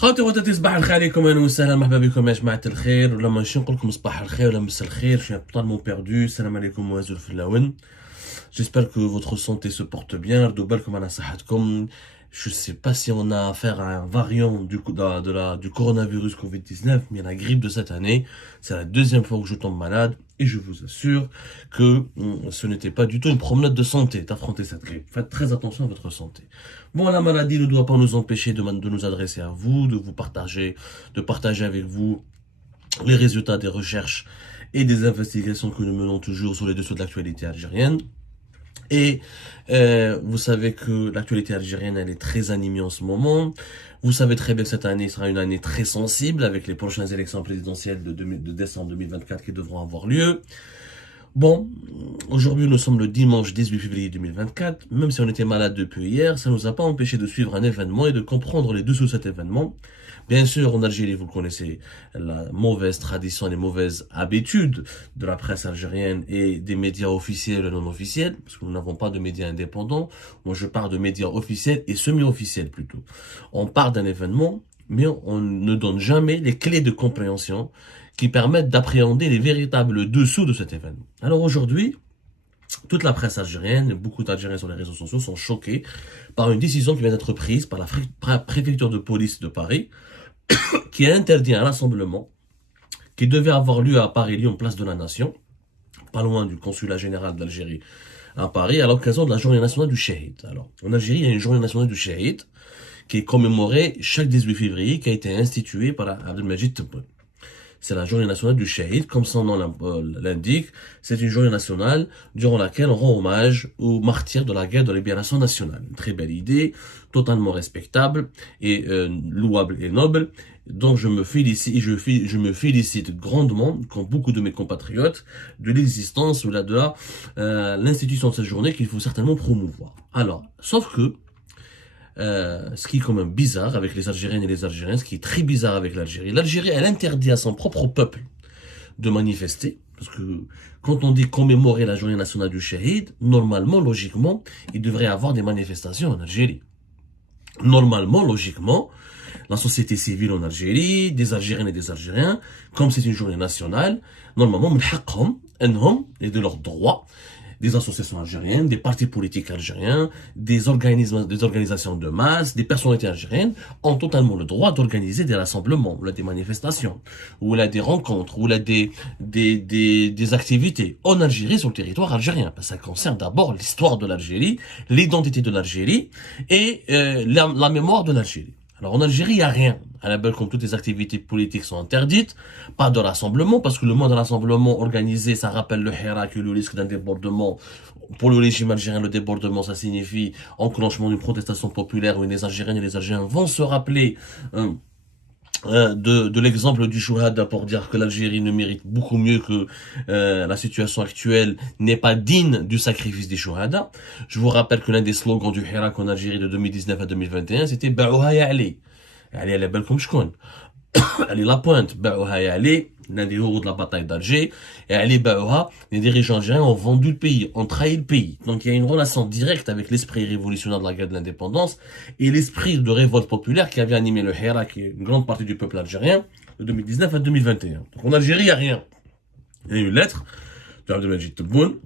خاوتي وخواتاتي صباح الخير عليكم اهلا وسهلا مرحبا بكم يا جماعه الخير ولا ماشي نقول لكم صباح الخير ولا مس الخير je suis totalement perdu السلام عليكم وازور في اللون. J'espère que votre santé se porte bien ردوا بالكم على صحتكم. Je sais pas si on a affaire à un variant du coronavirus Covid-19, mais la grippe de cette année, c'est la deuxième fois que je tombe malade et je vous assure que ce n'était pas du tout une promenade de santé d'affronter cette grippe. Faites très attention à votre santé. Bon, la maladie ne doit pas nous empêcher de nous adresser à vous, de partager avec vous les résultats des recherches et des investigations que nous menons toujours sur les dessous de l'actualité algérienne. Et vous savez que l'actualité algérienne, elle est très animée en ce moment. Vous savez très bien que cette année sera une année très sensible avec les prochaines élections présidentielles de décembre 2024 qui devront avoir lieu. Bon, aujourd'hui nous sommes le dimanche 18 février 2024. Même si on était malade depuis hier, ça ne nous a pas empêché de suivre un événement et de comprendre les dessous de cet événement. Bien sûr, en Algérie, vous le connaissez, la mauvaise tradition et les mauvaises habitudes de la presse algérienne et des médias officiels et non officiels, parce que nous n'avons pas de médias indépendants. Moi, je parle de médias officiels et semi-officiels plutôt. On parle d'un événement, mais on ne donne jamais les clés de compréhension qui permettent d'appréhender les véritables dessous de cet événement. Alors aujourd'hui, toute la presse algérienne et beaucoup d'Algériens sur les réseaux sociaux sont choqués par une décision qui vient d'être prise par la préfecture de police de Paris, qui a interdit un rassemblement qui devait avoir lieu à Paris-Lyon, place de la Nation, pas loin du consulat général d'Algérie à Paris, à l'occasion de la journée nationale du Shahid. Alors, en Algérie, il y a une journée nationale du Shahid qui est commémorée chaque 18 février, qui a été instituée par Abdelmajid Tebboune. C'est la journée nationale du Shahid, comme son nom l'indique. C'est une journée nationale durant laquelle on rend hommage aux martyrs de la guerre de libération nationale. Une très belle idée, totalement respectable et louable et noble. Donc je me félicite grandement, comme beaucoup de mes compatriotes, de l'existence ou de l'institution de cette journée qu'il faut certainement promouvoir. Alors, sauf que ce qui est quand même bizarre avec les Algériennes et les Algériens, ce qui est très bizarre avec l'Algérie. L'Algérie, elle interdit à son propre peuple de manifester. Parce que quand on dit commémorer la journée nationale du Shahid, normalement, logiquement, il devrait y avoir des manifestations en Algérie. Normalement, logiquement, la société civile en Algérie, des Algériennes et des Algériens, comme c'est une journée nationale, normalement, et de leurs droits, des associations algériennes, des partis politiques algériens, des organisations de masse, des personnalités algériennes ont totalement le droit d'organiser des rassemblements, ou là des manifestations, ou là des rencontres, ou là des activités en Algérie sur le territoire algérien. Ça concerne d'abord l'histoire de l'Algérie, l'identité de l'Algérie et la mémoire de l'Algérie. Alors en Algérie, il n'y a rien. À la belle, comme toutes les activités politiques sont interdites, pas de rassemblement, parce que le mot de rassemblement organisé, ça rappelle le hirak et le risque d'un débordement. Pour le régime algérien, le débordement, ça signifie enclenchement d'une protestation populaire où les Algériennes et les Algériens vont se rappeler de l'exemple du Chouhada pour dire que l'Algérie ne mérite beaucoup mieux que la situation actuelle n'est pas digne du sacrifice des Chouhada. Je vous rappelle que l'un des slogans du Hirak en Algérie de 2019 à 2021, c'était Ba'ouha ya Ali. Ali, elle est belle comme je connais. Ali la pointe, Ba'ouha ya Ali, l'un des héros de la bataille d'Alger, et Ali Ba'ouha, les dirigeants algériens ont vendu le pays, ont trahi le pays. Donc il y a une relation directe avec l'esprit révolutionnaire de la guerre de l'indépendance et l'esprit de révolte populaire qui avait animé le Hirak et une grande partie du peuple algérien de 2019 à 2021. Donc en Algérie, il n'y a rien. Il y a une lettre de Abdelmajid Tebboune,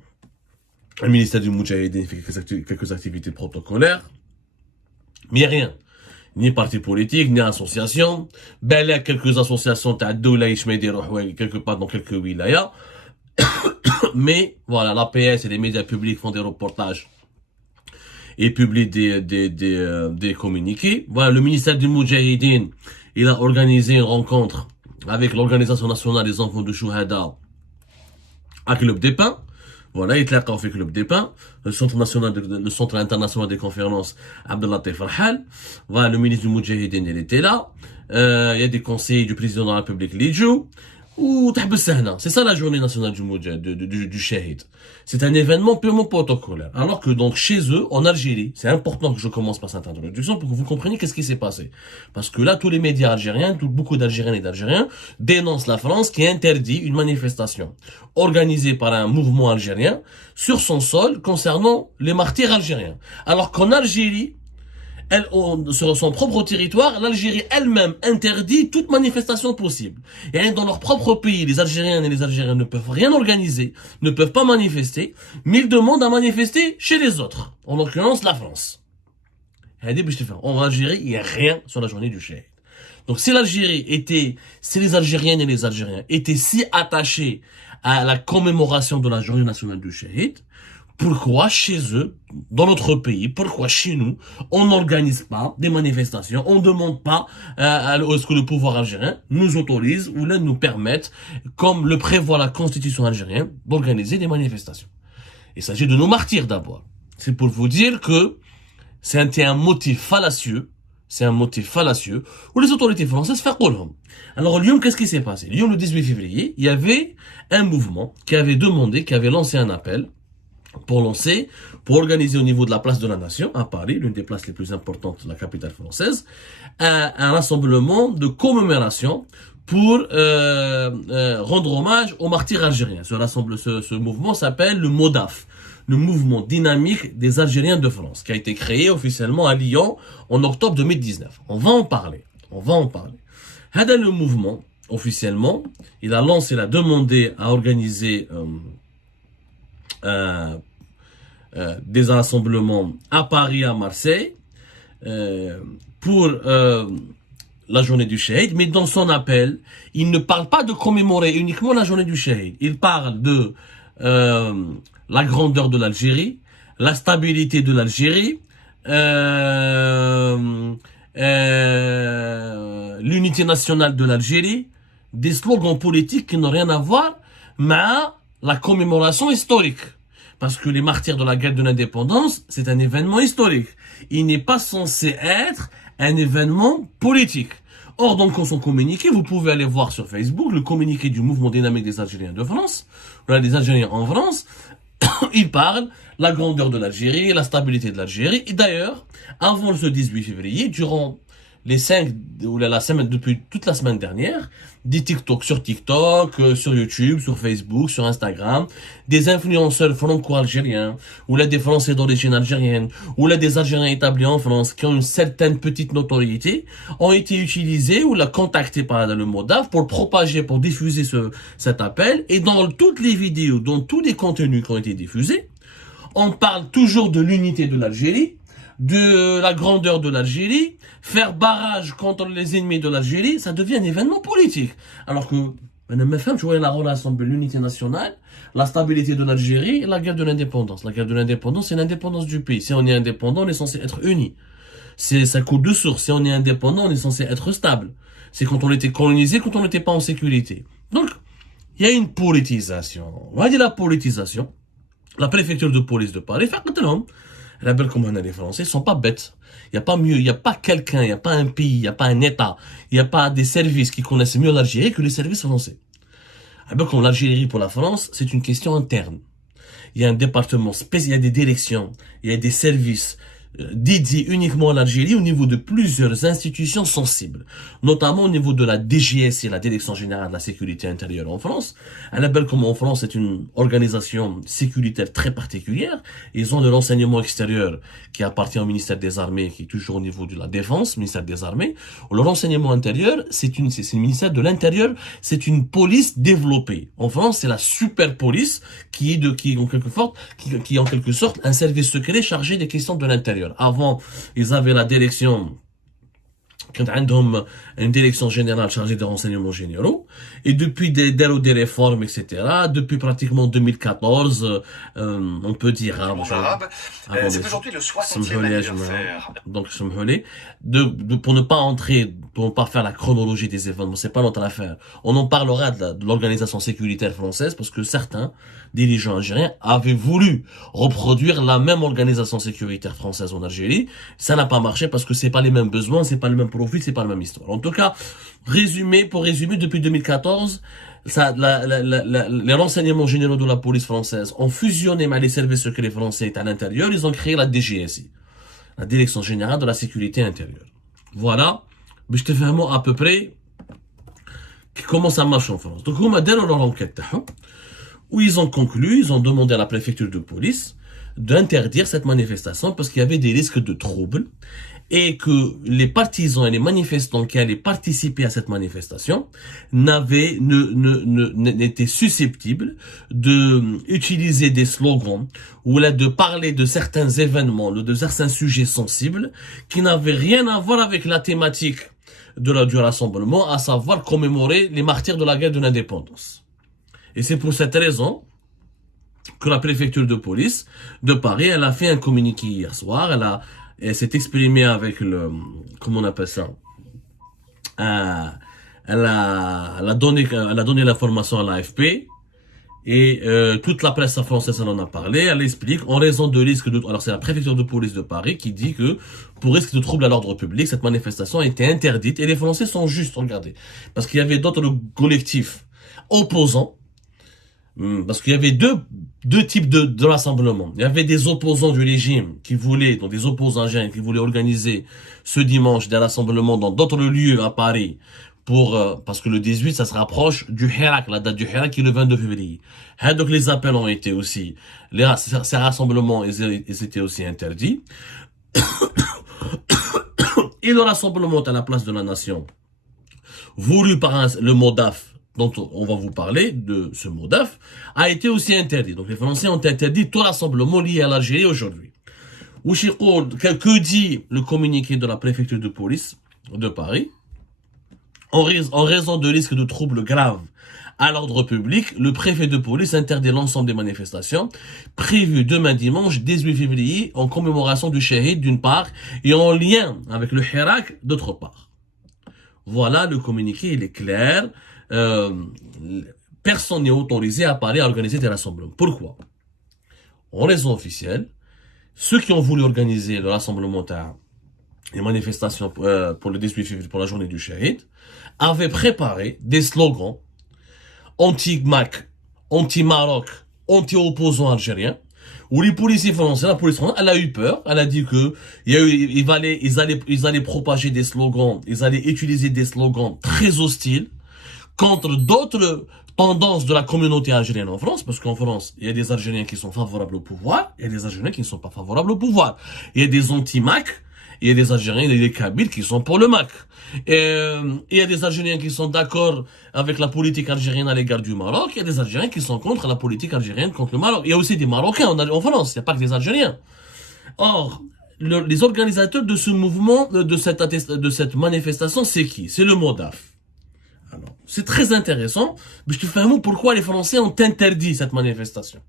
le ministère du Moudjahidine fait quelques activités protocolaires, mais il n'y a rien. Ni parti politique, ni association. Ben, il y a quelques associations, quelque part dans quelques wilayas. Mais, voilà, l'APS et les médias publics font des reportages et publient des communiqués. Voilà, le ministère du Moudjahidine, il a organisé une rencontre avec l'Organisation nationale des enfants de Chouhada à Club des Pins. Voilà, il a fait Club des Pins, le centre international des conférences Abdellatif Farhal. Voilà, le ministre du Moudjahidine, il était là. Il y a des conseillers du président de la République, Lidjou. Ou c'est ça la journée nationale du Shahid. C'est un événement purement protocolaire. Alors que donc chez eux, en Algérie, c'est important que je commence par cette introduction pour que vous compreniez qu'est-ce qui s'est passé. Parce que là, tous les médias algériens, beaucoup d'Algériennes et d'Algériens dénoncent la France qui interdit une manifestation organisée par un mouvement algérien sur son sol concernant les martyrs algériens. Alors qu'en Algérie, sur son propre territoire, l'Algérie elle-même interdit toute manifestation possible. Et dans leur propre pays, les Algériennes et les Algériens ne peuvent rien organiser, ne peuvent pas manifester, mais ils demandent à manifester chez les autres, en l'occurrence la France. En Algérie, il n'y a rien sur la journée du Shahid. Donc si les Algériennes et les Algériens étaient si attachés à la commémoration de la journée nationale du Shahid, pourquoi chez eux, dans notre pays, pourquoi chez nous, on n'organise pas des manifestations, on ne demande pas à ce que le pouvoir algérien nous autorise ou nous permette, comme le prévoit la constitution algérienne, d'organiser des manifestations. Il s'agit de nos martyrs d'abord. C'est pour vous dire que c'est un motif fallacieux, où les autorités françaises font quoi. Alors Lyon, qu'est-ce qui s'est passé? Lyon, le 18 février, il y avait un mouvement qui avait lancé un appel pour organiser au niveau de la place de la Nation, à Paris, l'une des places les plus importantes de la capitale française, un rassemblement de commémoration pour rendre hommage aux martyrs algériens. Ce mouvement s'appelle le MODAF, le mouvement dynamique des Algériens de France, qui a été créé officiellement à Lyon en octobre 2019. On va en parler. Hada le mouvement, officiellement, il a demandé à organiser des rassemblements à Paris, à Marseille, pour la journée du Shahid, mais dans son appel, il ne parle pas de commémorer uniquement la journée du Shahid. Il parle de la grandeur de l'Algérie, la stabilité de l'Algérie, l'unité nationale de l'Algérie, des slogans politiques qui n'ont rien à voir avec la commémoration historique. Parce que les martyrs de la guerre de l'indépendance, c'est un événement historique. Il n'est pas censé être un événement politique. Or, dans son communiqué, vous pouvez aller voir sur Facebook le communiqué du mouvement dynamique des Algériens de France, des Algériens en France. Il parle la grandeur de l'Algérie, la stabilité de l'Algérie. Et d'ailleurs, avant ce 18 février, durant depuis toute la semaine dernière, sur TikTok, sur YouTube, sur Facebook, sur Instagram, des influenceurs franco-algériens, ou là des Français d'origine algérienne, ou là des Algériens établis en France qui ont une certaine petite notoriété, ont été utilisés ou là contactés par le MODAF pour diffuser cet appel. Et dans toutes les vidéos, dans tous les contenus qui ont été diffusés, on parle toujours de l'unité de l'Algérie, de la grandeur de l'Algérie, faire barrage contre les ennemis de l'Algérie, ça devient un événement politique. Alors que, tu vois la relation de l'unité nationale, la stabilité de l'Algérie et la guerre de l'indépendance. La guerre de l'indépendance, c'est l'indépendance du pays. Si on est indépendant, on est censé être unis. Ça coule de source. Si on est indépendant, on est censé être stable. C'est quand on était colonisé, quand on n'était pas en sécurité. Donc, il y a une politisation. On va dire la politisation. La préfecture de police de Paris, les Français sont pas bêtes. Il n'y a pas mieux, il n'y a pas quelqu'un, il n'y a pas un pays, il n'y a pas un État, il n'y a pas des services qui connaissent mieux l'Algérie que les services français. Comme l'Algérie pour la France, c'est une question interne. Il y a un département spécial, il y a des directions, il y a des services dédiés uniquement à l'Algérie au niveau de plusieurs institutions sensibles, notamment au niveau de la DGS, la Direction Générale de la Sécurité Intérieure en France. Comme en France, c'est une organisation sécuritaire très particulière. Ils ont de l'enseignement extérieur qui appartient au ministère des Armées, qui est toujours au niveau de la Défense, ministère des Armées. Le renseignement intérieur, c'est le ministère de l'Intérieur, c'est une police développée. En France, c'est la super police qui est en quelque sorte un service secret chargé des questions de l'intérieur. Avant, ils avaient la direction, une direction générale chargée des renseignements généraux, et depuis des réformes, etc., depuis pratiquement 2014, on peut dire, c'est aujourd'hui le 60e anniversaire. Donc, pour ne pas faire la chronologie des événements, c'est pas notre affaire. On en parlera de l'organisation sécuritaire française, parce que certains dirigeants algériens avaient voulu reproduire la même organisation sécuritaire française en Algérie. Ça n'a pas marché parce que c'est pas les mêmes besoins, c'est pas le même profil, c'est pas la même histoire. En tout cas, pour résumer, depuis 2014, les renseignements généraux de la police française ont fusionné avec les services secrets français à l'intérieur. Ils ont créé la DGSI, la Direction Générale de la Sécurité Intérieure. Voilà, mais je te fais un mot à peu près comment ça marche en France. Donc, on m'a donné leur enquête, où ils ont demandé à la préfecture de police d'interdire cette manifestation parce qu'il y avait des risques de troubles et que les partisans et les manifestants qui allaient participer à cette manifestation n'étaient susceptibles d'utiliser des slogans ou là de parler de certains événements, de certains sujets sensibles qui n'avaient rien à voir avec la thématique du rassemblement, à savoir commémorer les martyrs de la guerre de l'indépendance. Et c'est pour cette raison que la préfecture de police de Paris, elle a fait un communiqué hier soir, elle s'est exprimée avec comment on appelle ça, elle a donné l'information à l'AFP, et toute la presse française en a parlé. Elle explique, en raison de risque de... Alors c'est la préfecture de police de Paris qui dit que, pour risque de trouble à l'ordre public, cette manifestation a été interdite, et les Français sont justes, regardez. Parce qu'il y avait d'autres collectifs opposants, parce qu'il y avait deux types de rassemblements. Il y avait des opposants du régime qui voulaient, donc des opposants algériens qui voulaient organiser ce dimanche des rassemblements dans d'autres lieux à Paris parce que le 18, ça se rapproche du Hirak, la date du Hirak qui est le 22 février. Donc les appels ont été aussi, ces rassemblements, ils étaient aussi interdits. Et le rassemblement à la place de la nation, voulu par le MODAF, dont on va vous parler de ce MODAF, a été aussi interdit. Donc les Français ont interdit tout rassemblement lié à l'Algérie aujourd'hui. Que dit le communiqué de la préfecture de police de Paris? En raison de risques de troubles graves à l'ordre public, le préfet de police interdit l'ensemble des manifestations prévues demain dimanche 18 février en commémoration du Shahid d'une part et en lien avec le Hirak d'autre part. Voilà, le communiqué, il est clair. Personne n'est autorisé à Paris à organiser des rassemblements. Pourquoi? En raison officielle, ceux qui ont voulu organiser le rassemblement les manifestations pour le 18 février, pour la journée du Shahid, avaient préparé des slogans anti-MAC, anti-Maroc, anti-opposants algériens, où les policiers français, la police française, elle a eu peur, elle a dit que ils allaient propager des slogans, ils allaient utiliser des slogans très hostiles contre d'autres tendances de la communauté algérienne en France, parce qu'en France, il y a des Algériens qui sont favorables au pouvoir, il y a des Algériens qui ne sont pas favorables au pouvoir. Il y a des anti-MAC, il y a des Algériens et des Kabyles qui sont pour le MAC. Et il y a des Algériens qui sont d'accord avec la politique algérienne à l'égard du Maroc, il y a des Algériens qui sont contre la politique algérienne contre le Maroc. Il y a aussi des Marocains en France, il n'y a pas que des Algériens. Or, les organisateurs de ce mouvement, de cette manifestation, c'est qui? C'est le MODAF. Alors, c'est très intéressant, mais je te fais un mot pourquoi les Français ont interdit cette manifestation.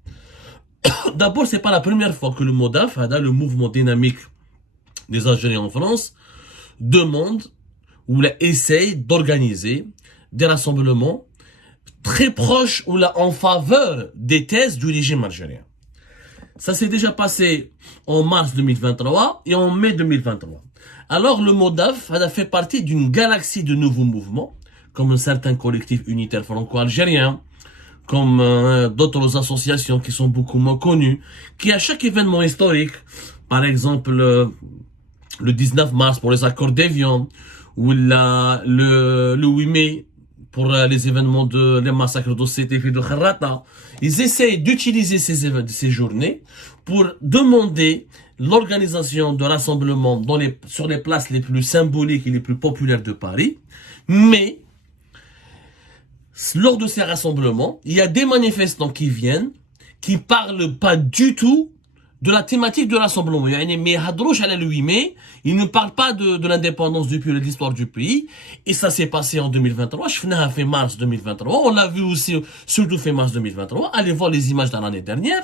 D'abord, c'est pas la première fois que le MODAF, le mouvement dynamique des Algériens en France, demande ou essaye d'organiser des rassemblements très proches ou en faveur des thèses du régime algérien. Ça s'est déjà passé en mars 2023 et en mai 2023. Alors le MODAF a fait partie d'une galaxie de nouveaux mouvements, comme un certain collectif unitaire franco-algérien, comme d'autres associations qui sont beaucoup moins connues, qui à chaque événement historique, par exemple le 19 mars pour les accords d'Évian, ou le 8 mai pour les événements les massacres d'Ossétie et de Kharrata, ils essayent d'utiliser ces journées pour demander l'organisation de rassemblements sur les places les plus symboliques et les plus populaires de Paris, mais lors de ces rassemblements, il y a des manifestants qui viennent, qui parlent pas du tout de la thématique de rassemblement. Mais Hadrouch à le 8 mai, il ne parle pas de l'indépendance du pays, de l'histoire du pays. Et ça s'est passé en 2023. Je venais à fait mars 2023. On l'a vu aussi, surtout fait mars 2023. Allez voir les images de l'année dernière.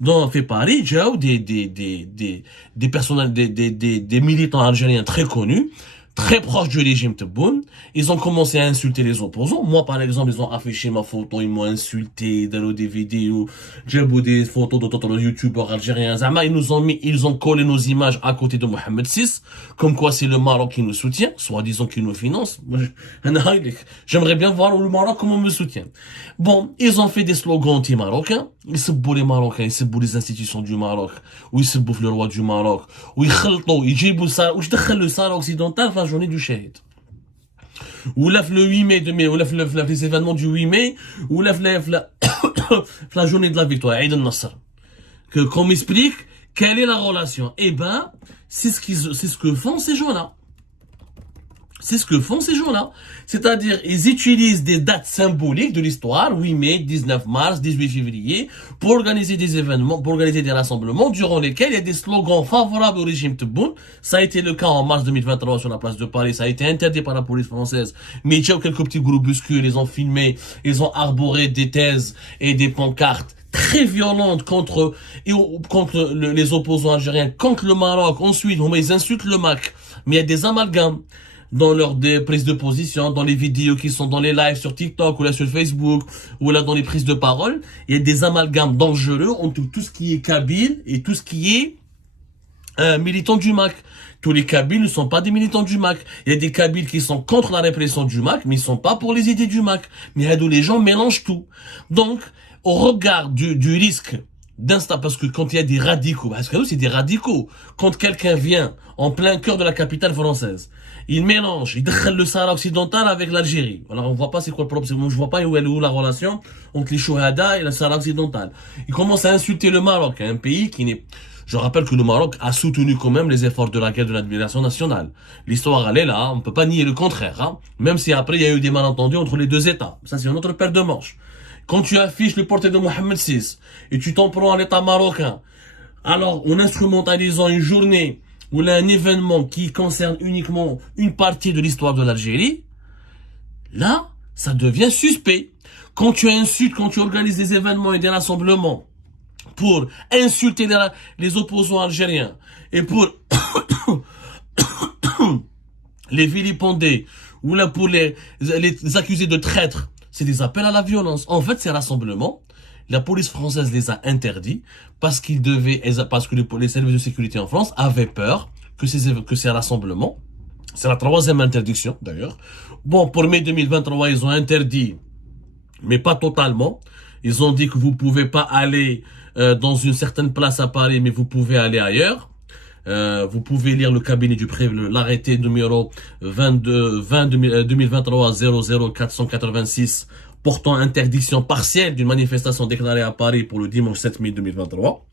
Dans fait Paris, des personnels, des militants algériens très connus, très proches du régime Tebboune. Ils ont commencé à insulter les opposants. Moi, par exemple, ils ont affiché ma photo, ils m'ont insulté, dans des vidéos, j'ai vu des photos d'autres youtubeurs algériens. Ils ont collé nos images à côté de Mohamed VI, comme quoi c'est le Maroc qui nous soutient, soi-disant qui nous finance. J'aimerais bien voir le Maroc comment me soutient. Bon, ils ont fait des slogans anti-marocains. Ils se bouffent les Marocains, ils se bouffent les institutions du Maroc, ou ils se bouffent le roi du Maroc, ou ils jibou ça, ou je dékhal le Sahara occidental, la journée du Shahid. Ou là, le 8 mai, ou là, les événements du 8 mai, ou là, la journée de la victoire, Eid al-Nasr. Qu'on m'explique Quelle est la relation? Eh ben, c'est ce que font ces gens-là. C'est ce que font ces gens-là. C'est-à-dire, ils utilisent des dates symboliques de l'histoire, 8 mai, 19 mars, 18 février, pour organiser des événements, pour organiser des rassemblements, durant lesquels il y a des slogans favorables au régime Tebboune. Ça a été le cas en mars 2023 sur la place de Paris. Ça a été interdit par la police française. Mais il y a quelques petits groupuscules, ils ont filmé, ils ont arboré des thèses et des pancartes très violentes contre les opposants algériens, contre le Maroc. Ensuite, ils insultent le MAC. Mais il y a des amalgames dans leurs prises de position, dans les vidéos qui sont dans les lives sur TikTok ou là sur Facebook ou là dans les prises de parole. Il y a des amalgames dangereux entre tout ce qui est kabyle et tout ce qui est militant du MAC. Tous les Kabyles ne sont pas des militants du MAC. Il y a des Kabyles qui sont contre la répression du MAC, mais ils sont pas pour les idées du MAC. Mais les gens mélangent tout. Donc, au regard du risque parce que quand il y a des radicaux, parce que c'est des radicaux, quand quelqu'un vient en plein cœur de la capitale française, il mélange, il décale le Sahara occidental avec l'Algérie. Alors on voit pas c'est quoi le problème, je vois pas où est la relation entre les Chouhada et le Sahara occidental. Il commence à insulter le Maroc, un pays qui n'est... Je rappelle que le Maroc a soutenu quand même les efforts de la guerre de l'administration nationale. L'histoire, elle est là, on peut pas nier le contraire, hein. Même si après il y a eu des malentendus entre les deux États. Ça c'est une autre paire de manches. Quand tu affiches le portrait de Mohamed VI et tu t'en prends à l'État marocain, alors en instrumentalisant une journée ou là un événement qui concerne uniquement une partie de l'histoire de l'Algérie, là, ça devient suspect. Quand tu insultes, quand tu organises des événements et des rassemblements pour insulter les opposants algériens et pour les vilipender ou là pour les accuser de traîtres, c'est des appels à la violence. En fait, ces rassemblements, la police française les a interdits parce que les services de sécurité en France avaient peur que ces rassemblements, c'est la 3e interdiction d'ailleurs. Bon, pour mai 2023, ils ont interdit, mais pas totalement. Ils ont dit que vous pouvez pas aller dans une certaine place à Paris, mais vous pouvez aller ailleurs. Vous pouvez lire le cabinet du préfet, l'arrêté numéro 2023 00486 portant interdiction partielle d'une manifestation déclarée à Paris pour le dimanche 7 mai 2023.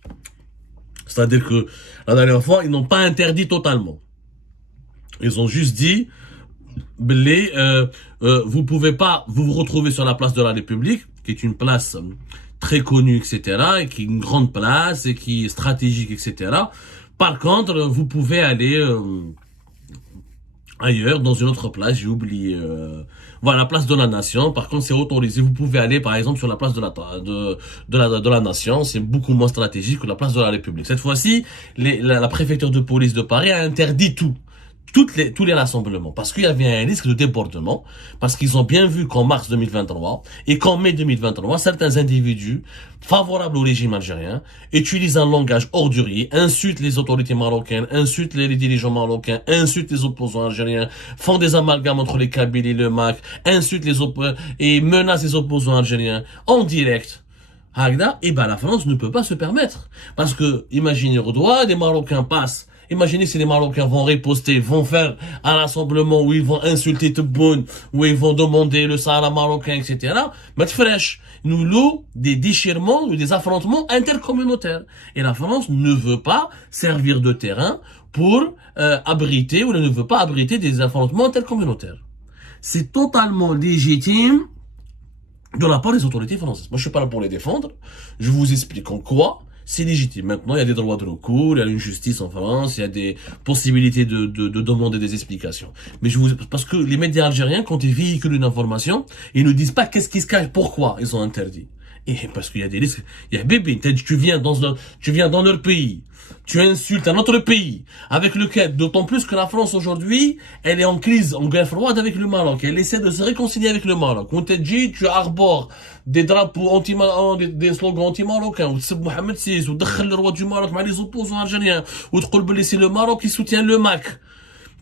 C'est-à-dire que la dernière fois, ils n'ont pas interdit totalement. Ils ont juste dit, vous pouvez pas vous retrouver sur la place de la République, qui est une place très connue, etc., et qui est une grande place et qui est stratégique, etc. Par contre, vous pouvez aller ailleurs, dans une autre place, j'ai oublié. Voilà, la place de la Nation. Par contre, c'est autorisé. Vous pouvez aller, par exemple, sur la place de la Nation. C'est beaucoup moins stratégique que la place de la République. Cette fois-ci, la préfecture de police de Paris a interdit tous les rassemblements, parce qu'il y avait un risque de débordement, parce qu'ils ont bien vu qu'en mars 2023 et qu'en mai 2023, certains individus favorables au régime algérien utilisent un langage ordurier, insultent les autorités marocaines, insultent les dirigeants marocains, insultent les opposants algériens, font des amalgames entre les Kabyles et le MAC, insultent et menacent les opposants algériens en direct. Et ben la France ne peut pas se permettre, parce que imaginez au doigt, des Marocains passent. Imaginez si les Marocains vont riposter, vont faire un rassemblement où ils vont insulter Tebboune, où ils vont demander le Sahara marocain, etc. Mais fraîche, nous louons des déchirements ou des affrontements intercommunautaires. Et la France ne veut pas servir de terrain pour abriter, ou ne veut pas abriter des affrontements intercommunautaires. C'est totalement légitime de la part des autorités françaises. Moi, je suis pas là pour les défendre. Je vous explique en quoi c'est légitime. Maintenant, il y a des droits de recours, il y a une justice en France, il y a des possibilités de demander des explications. Mais parce que les médias algériens, quand ils véhiculent une information, ils ne disent pas qu'est-ce qui se cache, pourquoi ils ont interdit. Et parce qu'il y a des risques. Il y a bébé, tu viens dans leur pays, tu insultes un autre pays, avec lequel, d'autant plus que la France aujourd'hui, elle est en crise, en guerre froide avec le Maroc. Elle essaie de se réconcilier avec le Maroc. On t'a dit, tu arbores des drapeaux des slogans anti-marocains, ou tu Mohamed VI, ou tu le roi du Maroc, mais les opposants algériens, ou tu c'est le Maroc qui soutient le MAC.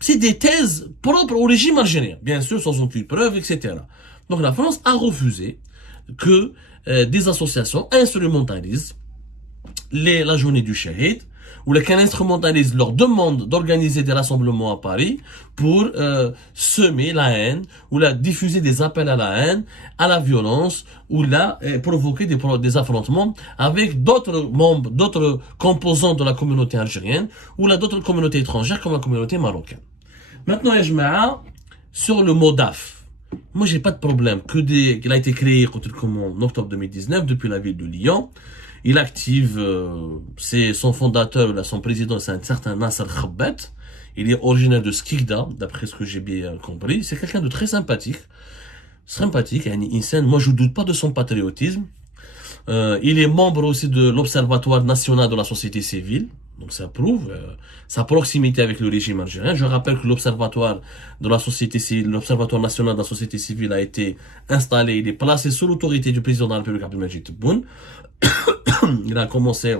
C'est des thèses propres au régime algérien. Bien sûr, sans aucune preuve, etc. Donc la France a refusé que des associations instrumentalisent la journée du Shahid ou lesquels instrumentalisent leur demande d'organiser des rassemblements à Paris pour semer la haine, ou diffuser des appels à la haine, à la violence, ou provoquer des affrontements avec d'autres membres, d'autres composants de la communauté algérienne, ou d'autres communautés étrangères comme la communauté marocaine. Maintenant, Yajma'a, sur le MODAF, moi j'ai pas de problème, qu'il a été créé en octobre 2019 depuis la ville de Lyon. Il active, c'est son fondateur, son président, c'est un certain Nasser Khabbat. Il est originaire de Skikda, d'après ce que j'ai bien compris. C'est quelqu'un de très sympathique. Moi je doute pas de son patriotisme. Il est membre aussi de l'Observatoire national de la société civile. Donc ça prouve sa proximité avec le régime algérien. Je rappelle que l'Observatoire de la société civile, l'Observatoire national de la société civile a été installé, il est placé sous l'autorité du président de la République Abdelmadjid Tebboune. Il a commencé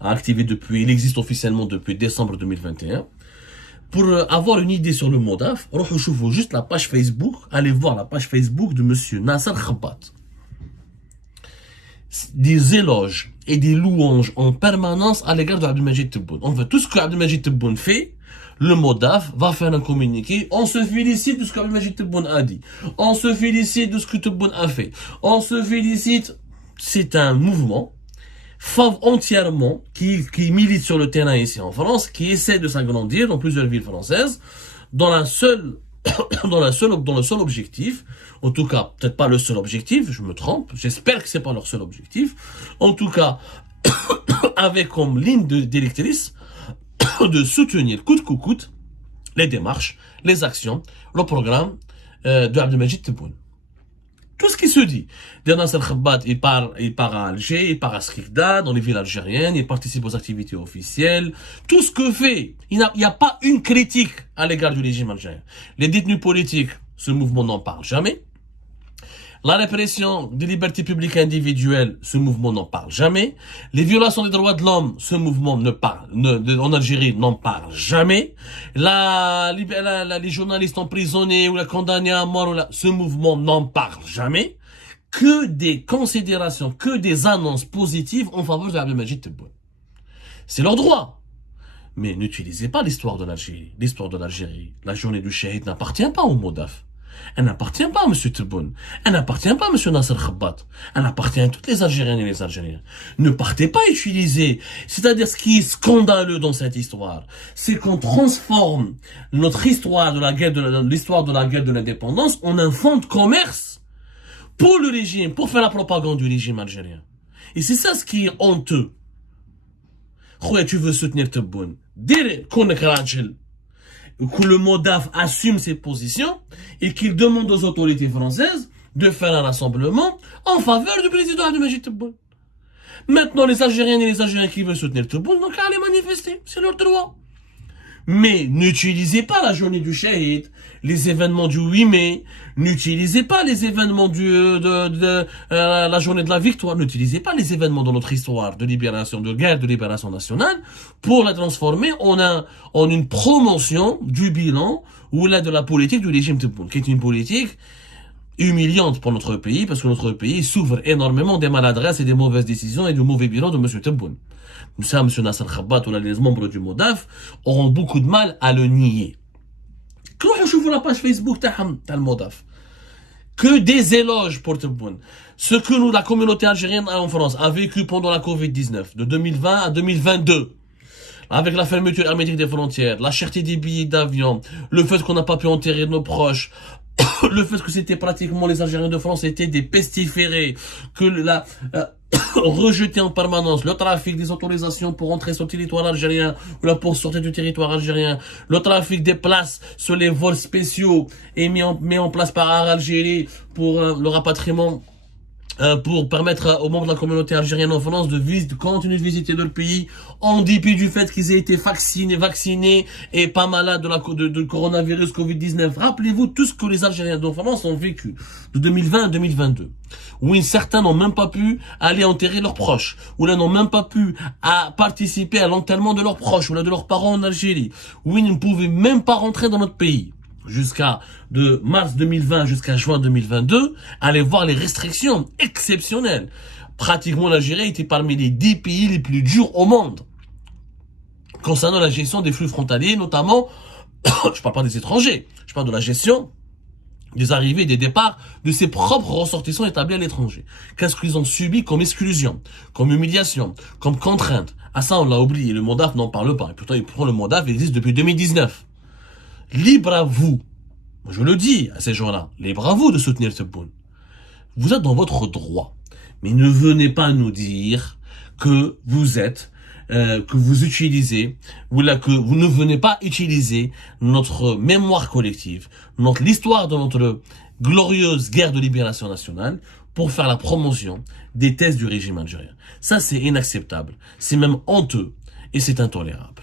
à activer il existe officiellement depuis décembre 2021. Pour avoir une idée sur le MODAF, retrouvez juste la page Facebook, allez voir la page Facebook de monsieur Nasser Khabbat. Des éloges et des louanges en permanence à l'égard de Abdelmadjid Tebboune. En fait, tout ce que Abdelmadjid Tebboune fait, le MODAF va faire un communiqué. On se félicite de ce qu'Abdelmadjid Tebboune a dit. On se félicite de ce que Tebboune a fait. On se félicite. C'est un mouvement entièrement qui milite sur le terrain ici en France, qui essaie de s'agrandir dans plusieurs villes françaises, dans le seul objectif, en tout cas, peut-être pas le seul objectif, je me trompe, j'espère que c'est pas leur seul objectif, en tout cas, avec comme ligne directrice, de soutenir coûte que coûte les démarches, les actions, le programme de Abdelmadjid Tebboune. Tout ce qui se dit. Nasser Khabbat, il part à Alger, il part à Skikda, dans les villes algériennes, il participe aux activités officielles. Tout ce que fait, il n'y a pas une critique à l'égard du régime algérien. Les détenus politiques, ce mouvement n'en parle jamais. La répression des libertés publiques individuelles, ce mouvement n'en parle jamais. Les violations des droits de l'homme, ce mouvement en Algérie n'en parle jamais. Les journalistes emprisonnés ou condamnés à mort, ce mouvement n'en parle jamais. Que des considérations, que des annonces positives en faveur de Abdelmadjid Tebboune. C'est leur droit. Mais n'utilisez pas l'histoire de l'Algérie. L'histoire de l'Algérie, la journée du Shahid n'appartient pas au MODAF. Elle n'appartient pas à M. Tebboune. Elle n'appartient pas à M. Nasser Khabbat. Elle appartient à toutes les Algériennes et les Algériens. Ne partez pas utiliser. C'est-à-dire, ce qui est scandaleux dans cette histoire, c'est qu'on transforme notre histoire l'histoire de la guerre de l'indépendance en un fonds de commerce pour le régime, pour faire la propagande du régime algérien. Et c'est ça ce qui est honteux. Khoya, tu veux soutenir Tebboune. Dire qu'on est rachel. Que le MODAF assume ses positions et qu'il demande aux autorités françaises de faire un rassemblement en faveur du président Abdelmadjid Tebboune. Maintenant, les Algériennes et les Algériens qui veulent soutenir Tebboune n'ont qu'à aller manifester, c'est leur droit. Mais n'utilisez pas la journée du Shahid, les événements du 8 mai, n'utilisez pas les événements la journée de la victoire, n'utilisez pas les événements de notre histoire de libération, de guerre de libération nationale pour la transformer en une promotion du bilan ou de la politique du régime Tebboune, qui est une politique humiliante pour notre pays, parce que notre pays souffre énormément des maladresses et des mauvaises décisions et du mauvais bilan de M. Tebboune. Ça, M. Nasser Khabbat ou les membres du MODAF auront beaucoup de mal à le nier. Je vous la page Facebook de MODAF. Que des éloges pour Tebboune. Ce que la communauté algérienne en France a vécu pendant la Covid-19, de 2020 à 2022, avec la fermeture hermétique des frontières, la cherté des billets d'avion, le fait qu'on n'a pas pu enterrer nos proches, le fait que c'était pratiquement les Algériens de France étaient des pestiférés, que rejeter en permanence le trafic des autorisations pour entrer sur le territoire algérien ou pour sortir du territoire algérien, le trafic des places sur les vols spéciaux et mis en place par Air Algérie pour le rapatriement, pour permettre aux membres de la communauté algérienne en France de continuer de visiter leur pays en dépit du fait qu'ils aient été vaccinés et pas malades de coronavirus Covid-19. Rappelez-vous tout ce que les Algériens de France ont vécu de 2020 à 2022. Où certains n'ont même pas pu aller enterrer leurs proches, où là n'ont même pas pu participer à l'enterrement de leurs proches, ou là de leurs parents en Algérie, où ils ne pouvaient même pas rentrer dans notre pays. De mars 2020 jusqu'à juin 2022, allez voir les restrictions exceptionnelles. Pratiquement l'Algérie était parmi les 10 pays les plus durs au monde. concernant la gestion des flux frontaliers, notamment, je parle pas des étrangers, je parle de la gestion des arrivées et des départs de ses propres ressortissants établis à l'étranger. Qu'est-ce qu'ils ont subi comme exclusion, comme humiliation, comme contrainte? Ah ça, on l'a oublié, le MODAF n'en parle pas. Et pourtant, le MODAF existe depuis 2019. Libre à vous, je le dis à ces gens-là, libre à vous de soutenir ce Tebboune. Vous êtes dans votre droit. Mais ne venez pas nous dire que vous êtes, que vous utilisez, ou là que vous ne venez pas utiliser notre mémoire collective, l'histoire de notre glorieuse guerre de libération nationale pour faire la promotion des thèses du régime algérien. Ça, c'est inacceptable. C'est même honteux et c'est intolérable.